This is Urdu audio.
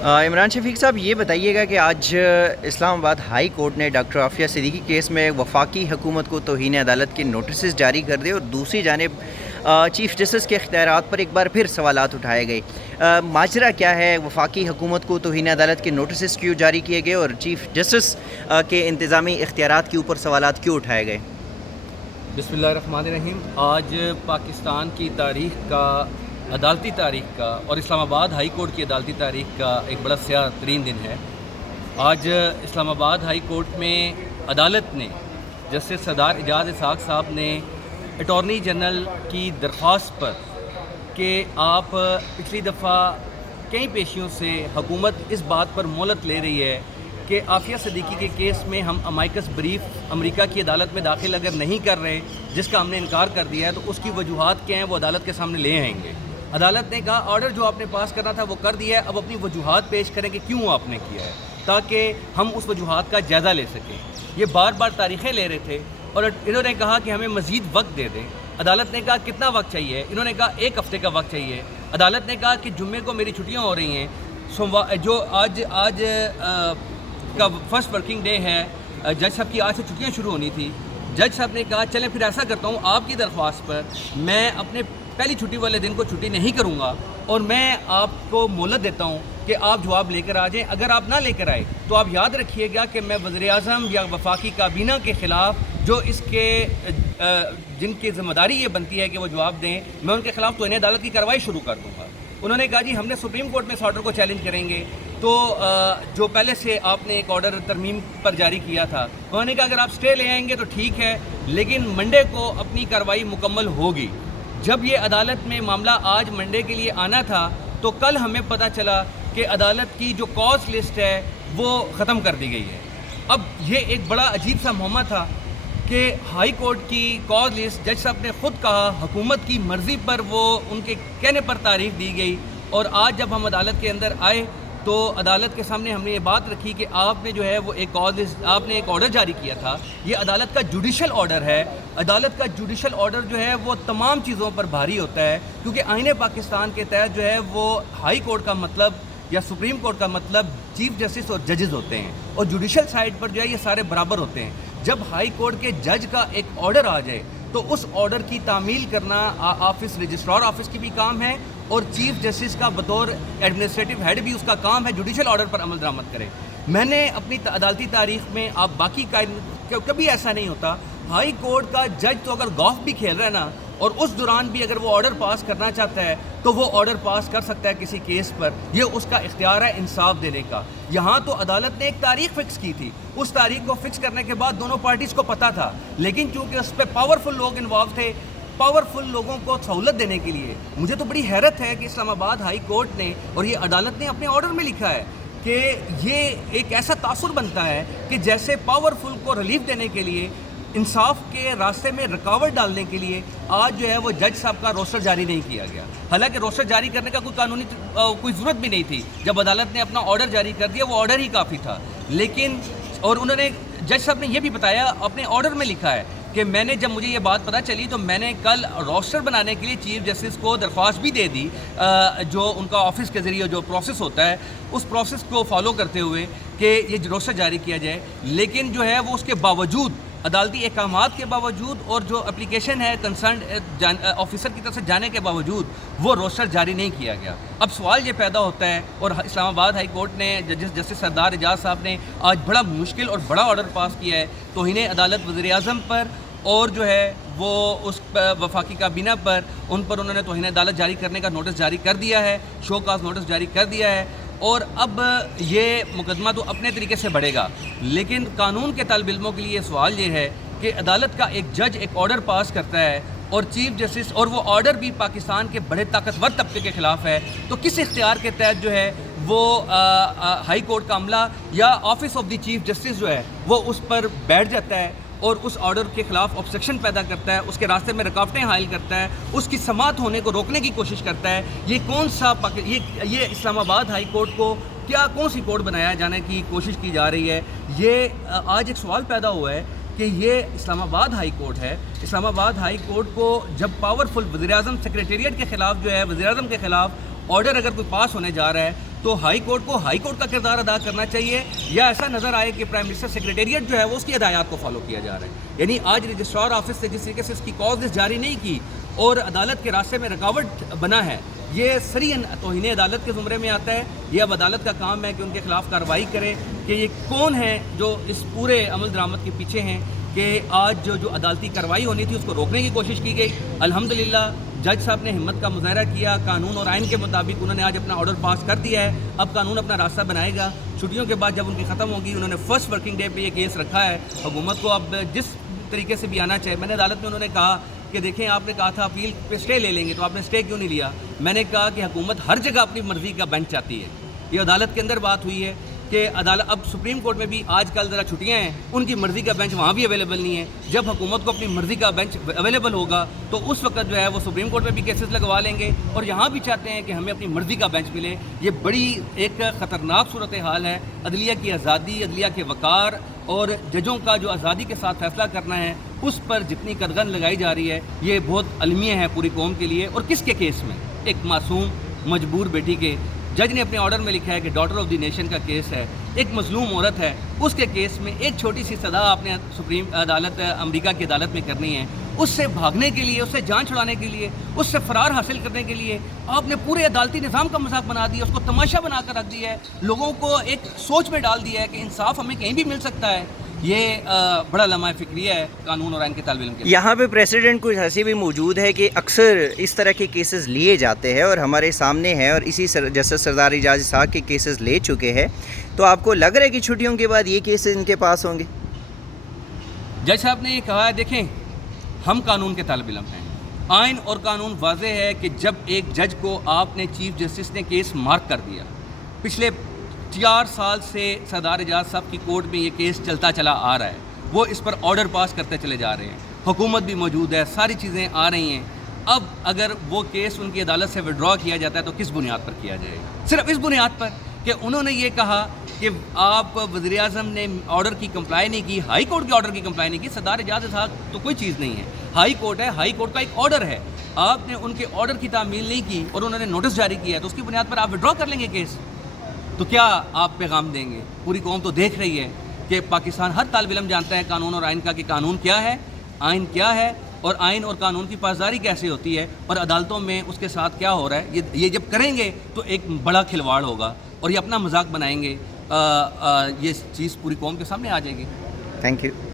عمران شفیق صاحب، یہ بتائیے گا کہ آج اسلام آباد ہائی کورٹ نے ڈاکٹر عافیہ صدیقی کیس میں وفاقی حکومت کو توہین عدالت کے نوٹسز جاری کر دے اور دوسری جانب چیف جسٹس کے اختیارات پر ایک بار پھر سوالات اٹھائے گئے۔ ماجرا کیا ہے؟ وفاقی حکومت کو توہین عدالت کے نوٹسز کیوں جاری کیے گئے اور چیف جسٹس کے انتظامی اختیارات کے اوپر سوالات کیوں اٹھائے گئے؟ بسم اللہ الرحمن الرحیم۔ آج پاکستان کی تاریخ کا، عدالتی تاریخ کا اور اسلام آباد ہائی کورٹ کی عدالتی تاریخ کا ایک بڑا سیاہ ترین دن ہے۔ آج اسلام آباد ہائی کورٹ میں عدالت نے جسٹس سردار اعجاز اسحاق صاحب نے اٹارنی جنرل کی درخواست پر کہ آپ پچھلی دفعہ کئی پیشیوں سے حکومت اس بات پر مہلت لے رہی ہے کہ عافیہ صدیقی کے کیس میں ہم امائکس بریف امریکہ کی عدالت میں داخل اگر نہیں کر رہے، جس کا ہم نے انکار کر دیا ہے، تو اس کی وجوہات کیا ہیں وہ عدالت کے سامنے لے آئیں گے۔ عدالت نے کہا آرڈر جو آپ نے پاس کرنا تھا وہ کر دیا ہے، اب اپنی وجوہات پیش کریں کہ کیوں آپ نے کیا ہے، تاکہ ہم اس وجوہات کا جائزہ لے سکیں۔ یہ بار بار تاریخیں لے رہے تھے اور انہوں نے کہا کہ ہمیں مزید وقت دے دیں۔ عدالت نے کہا کتنا وقت چاہیے؟ انہوں نے کہا 1 ہفتے کا وقت چاہیے۔ عدالت نے کہا کہ جمعے کو میری چھٹیاں ہو رہی ہیں، جو آج کا فرسٹ ورکنگ ڈے ہے، جج صاحب کی آج سے چھٹیاں شروع ہونی تھی۔ جج صاحب نے کہا چلیں پھر ایسا کرتا ہوں، آپ کی درخواست پر میں اپنے پہلی چھٹی والے دن کو چھٹی نہیں کروں گا اور میں آپ کو مہلت دیتا ہوں کہ آپ جواب لے کر آ جائیں۔ اگر آپ نہ لے کر آئے تو آپ یاد رکھیے گا کہ میں وزیر اعظم یا وفاقی کابینہ کے خلاف جو اس کے جن کی ذمہ داری یہ بنتی ہے کہ وہ جواب دیں، میں ان کے خلاف توہین عدالت کی کارروائی شروع کر دوں گا۔ انہوں نے کہا جی ہم نے سپریم کورٹ میں اس آرڈر کو چیلنج کریں گے، تو جو پہلے سے آپ نے ایک آرڈر ترمیم پر جاری کیا تھا، انہوں نے کہا اگر آپ سٹے لے آئیں گے تو ٹھیک ہے، لیکن منڈے کو اپنی کارروائی مکمل ہوگی۔ جب یہ عدالت میں معاملہ آج منڈے کے لیے آنا تھا تو کل ہمیں پتہ چلا کہ عدالت کی جو کاز لسٹ ہے وہ ختم کر دی گئی ہے۔ اب یہ ایک بڑا عجیب سا معاملہ تھا کہ ہائی کورٹ کی کاز لسٹ جج صاحب نے خود کہا حکومت کی مرضی پر وہ ان کے کہنے پر تاریخ دی گئی، اور آج جب ہم عدالت کے اندر آئے تو عدالت کے سامنے ہم نے یہ بات رکھی کہ آپ نے جو ہے وہ ایک کاز لسٹ، آپ نے ایک آرڈر جاری کیا تھا۔ یہ عدالت کا جوڈیشل آرڈر ہے۔ عدالت کا جوڈیشل آرڈر جو ہے وہ تمام چیزوں پر بھاری ہوتا ہے، کیونکہ آئین پاکستان کے تحت جو ہے وہ ہائی کورٹ کا مطلب یا سپریم کورٹ کا مطلب چیف جسٹس اور ججز ہوتے ہیں، اور جوڈیشل سائڈ پر جو ہے یہ سارے برابر ہوتے ہیں۔ جب ہائی کورٹ کے جج کا ایک آرڈر آ جائے تو اس آرڈر کی تعمیل کرنا آفس رجسٹرار آفس کی بھی کام ہے، اور چیف جسٹس کا بطور ایڈمنسٹریٹو ہیڈ بھی اس کا کام ہے جوڈیشل آرڈر پر عمل درآمد کرے۔ میں نے اپنی عدالتی تاریخ میں آپ باقی کبھی ایسا نہیں ہوتا، ہائی کورٹ کا جج تو اگر گولف بھی کھیل رہا ہے نا، اور اس دوران بھی اگر وہ آرڈر پاس کرنا چاہتا ہے تو وہ آرڈر پاس کر سکتا ہے کسی کیس پر، یہ اس کا اختیار ہے انصاف دینے کا۔ یہاں تو عدالت نے ایک تاریخ فکس کی تھی، اس تاریخ کو فکس کرنے کے بعد دونوں پارٹیز کو پتہ تھا، لیکن چونکہ اس پہ پاورفل لوگ انوالو تھے، پاورفل لوگوں کو سہولت دینے کے لیے مجھے تو بڑی حیرت ہے کہ اسلام آباد ہائی کورٹ نے اور یہ عدالت نے اپنے آرڈر میں لکھا ہے کہ یہ ایک ایسا تاثر بنتا ہے کہ جیسے پاورفل کو ریلیف دینے کے لیے، انصاف کے راستے میں رکاوٹ ڈالنے کے لیے آج جو ہے وہ جج صاحب کا روسٹر جاری نہیں کیا گیا۔ حالانکہ روسٹر جاری کرنے کا کوئی ضرورت بھی نہیں تھی، جب عدالت نے اپنا آرڈر جاری کر دیا وہ آرڈر ہی کافی تھا۔ لیکن اور انہوں نے جج صاحب نے یہ بھی بتایا، اپنے آرڈر میں لکھا ہے کہ میں نے جب مجھے یہ بات پتہ چلی تو میں نے کل روسٹر بنانے کے لیے چیف جسٹس کو درخواست بھی دے دی، جو ان کا آفس کے ذریعے جو پروسیس ہوتا ہے اس پروسیس کو فالو کرتے ہوئے کہ یہ روسٹر جاری کیا جائے، لیکن جو ہے وہ اس کے باوجود، عدالتی احکامات کے باوجود اور جو اپلیکیشن ہے کنسرنڈ آفیسر کی طرف سے جانے کے باوجود وہ روسٹر جاری نہیں کیا گیا۔ اب سوال یہ پیدا ہوتا ہے، اور اسلام آباد ہائی کورٹ نے جسٹس سردار اعجاز صاحب نے آج بڑا مشکل اور بڑا آرڈر پاس کیا ہے توہین عدالت وزیر اعظم پر، اور جو ہے وہ اس وفاقی کابینہ پر، ان پر انہوں نے توہین عدالت جاری کرنے کا نوٹس جاری کر دیا ہے، شو کاز نوٹس جاری کر دیا ہے، اور اب یہ مقدمہ تو اپنے طریقے سے بڑھے گا۔ لیکن قانون کے طالب علموں کے لیے سوال یہ ہے کہ عدالت کا ایک جج ایک آرڈر پاس کرتا ہے اور چیف جسٹس، اور وہ آرڈر بھی پاکستان کے بڑے طاقتور طبقے کے خلاف ہے، تو کس اختیار کے تحت جو ہے وہ ہائی کورٹ کا عملہ یا office of the chief justice جو ہے وہ اس پر بیٹھ جاتا ہے اور اس آرڈر کے خلاف آبسٹرکشن پیدا کرتا ہے، اس کے راستے میں رکاوٹیں حائل کرتا ہے، اس کی سماعت ہونے کو روکنے کی کوشش کرتا ہے۔ یہ کون سا یہ اسلام آباد ہائی کورٹ کو کون سی کورٹ بنایا جانے کی کوشش کی جا رہی ہے؟ یہ آج ایک سوال پیدا ہوا ہے کہ یہ اسلام آباد ہائی کورٹ ہے۔ اسلام آباد ہائی کورٹ کو جب پاورفل وزیر اعظم سیکریٹریٹ کے خلاف جو ہے وزیر اعظم کے خلاف آرڈر اگر کوئی پاس ہونے جا رہا ہے تو ہائی کورٹ کو ہائی کورٹ کا کردار ادا کرنا چاہیے، یا ایسا نظر آئے کہ پرائم منسٹر سیکریٹریٹ جو ہے وہ اس کی ہدایات کو فالو کیا جا رہا ہے۔ یعنی آج رجسٹرار آفس سے جس طریقے سے اس کی کاز لسٹ جاری نہیں کی اور عدالت کے راستے میں رکاوٹ بنا ہے، یہ سریعاً توہین عدالت کے زمرے میں آتا ہے۔ یہ اب عدالت کا کام ہے کہ ان کے خلاف کارروائی کرے کہ یہ کون ہیں جو اس پورے عمل درآمد کے پیچھے ہیں کہ آج جو عدالتی کارروائی ہونی تھی اس کو روکنے کی کوشش کی گئی۔ الحمدللہ جج صاحب نے ہمت کا مظاہرہ کیا، قانون اور آئین کے مطابق انہوں نے آج اپنا آرڈر پاس کر دیا ہے۔ اب قانون اپنا راستہ بنائے گا، چھٹیوں کے بعد جب ان کی ختم ہوگی، انہوں نے فرسٹ ورکنگ ڈے پہ یہ کیس رکھا ہے۔ حکومت کو اب جس طریقے سے بھی آنا چاہیے، میں نے عدالت میں انہوں نے کہا کہ دیکھیں آپ نے کہا تھا اپیل پہ سٹے لے لیں گے، تو آپ نے سٹے کیوں نہیں لیا؟ میں نے کہا کہ حکومت ہر جگہ اپنی مرضی کا بینچ چاہتی ہے، یہ عدالت کے اندر بات ہوئی ہے کہ عدالت اب سپریم کورٹ میں بھی آج کل ذرا چھٹیاں ہیں، ان کی مرضی کا بینچ وہاں بھی اویلیبل نہیں ہے۔ جب حکومت کو اپنی مرضی کا بینچ اویلیبل ہوگا تو اس وقت جو ہے وہ سپریم کورٹ میں بھی کیسز لگوا لیں گے، اور یہاں بھی چاہتے ہیں کہ ہمیں اپنی مرضی کا بینچ ملے۔ یہ بڑی ایک خطرناک صورتحال ہے۔ عدلیہ کی آزادی، عدلیہ کے وقار اور ججوں کا جو آزادی کے ساتھ فیصلہ کرنا ہے اس پر جتنی قدغن لگائی جا رہی ہے، یہ بہت المیہ ہے پوری قوم کے لیے۔ اور کس کے کیس میں؟ ایک معصوم مجبور بیٹی کے، جج نے اپنے آرڈر میں لکھا ہے کہ ڈاٹر آف دی نیشن کا کیس ہے، ایک مظلوم عورت ہے، اس کے کیس میں ایک چھوٹی سی سزا آپ نے سپریم عدالت امریکہ کی عدالت میں کرنی ہے۔ اس سے بھاگنے کے لیے، اس سے جان چھڑانے کے لیے، اس سے فرار حاصل کرنے کے لیے آپ نے پورے عدالتی نظام کا مذاق بنا دیا، اس کو تماشا بنا کر رکھ دیا ہے، لوگوں کو ایک سوچ میں ڈال دیا ہے کہ انصاف ہمیں کہیں بھی مل سکتا ہے۔ یہ بڑا لمحہ فکریہ ہے قانون اور آئین کے طالب علم کے۔ یہاں پہ پریسیڈنٹ کچھ ایسی بھی موجود ہے کہ اکثر اس طرح کے کیسز لیے جاتے ہیں اور ہمارے سامنے ہیں، اور اسی جسٹس سردار اعجاز اسحاق کے کیسز لے چکے ہیں، تو آپ کو لگ رہا ہے کہ چھٹیوں کے بعد یہ کیسز ان کے پاس ہوں گے؟ جج صاحب نے یہ کہا ہے، دیکھیں ہم قانون کے طالب علم ہیں، آئین اور قانون واضح ہے کہ جب ایک جج کو آپ نے چیف جسٹس نے کیس مارک کر دیا، پچھلے 4 سال سے سردار اعجاز صاحب کی کورٹ میں یہ کیس چلتا چلا آ رہا ہے، وہ اس پر آرڈر پاس کرتے چلے جا رہے ہیں، حکومت بھی موجود ہے، ساری چیزیں آ رہی ہیں۔ اب اگر وہ کیس ان کی عدالت سے وڈرا کیا جاتا ہے تو کس بنیاد پر کیا جائے گا؟ صرف اس بنیاد پر کہ انہوں نے یہ کہا کہ آپ وزیر اعظم نے آرڈر کی کمپلائی نہیں کی، ہائی کورٹ کے آرڈر کی کمپلائی نہیں کی۔ سردار اعجاز اسحاق تو کوئی چیز نہیں ہے، ہائی کورٹ ہے، ہائی کورٹ کا ایک آرڈر ہے، آپ نے ان کے آرڈر کی تعمیل نہیں کی اور انہوں نے نوٹس جاری کیا ہے، تو اس کی بنیاد پر آپ وڈرا کر لیں گے کیس؟ تو کیا آپ پیغام دیں گے؟ پوری قوم تو دیکھ رہی ہے کہ پاکستان ہر طالب علم جانتا ہے قانون اور آئین کا، کہ قانون کیا ہے، آئین کیا ہے، اور آئین اور قانون کی پاسداری کیسے ہوتی ہے، اور عدالتوں میں اس کے ساتھ کیا ہو رہا ہے۔ یہ جب کریں گے تو ایک بڑا کھلواڑ ہوگا اور یہ اپنا مذاق بنائیں گے، یہ چیز پوری قوم کے سامنے آ جائے گی۔ Thank you.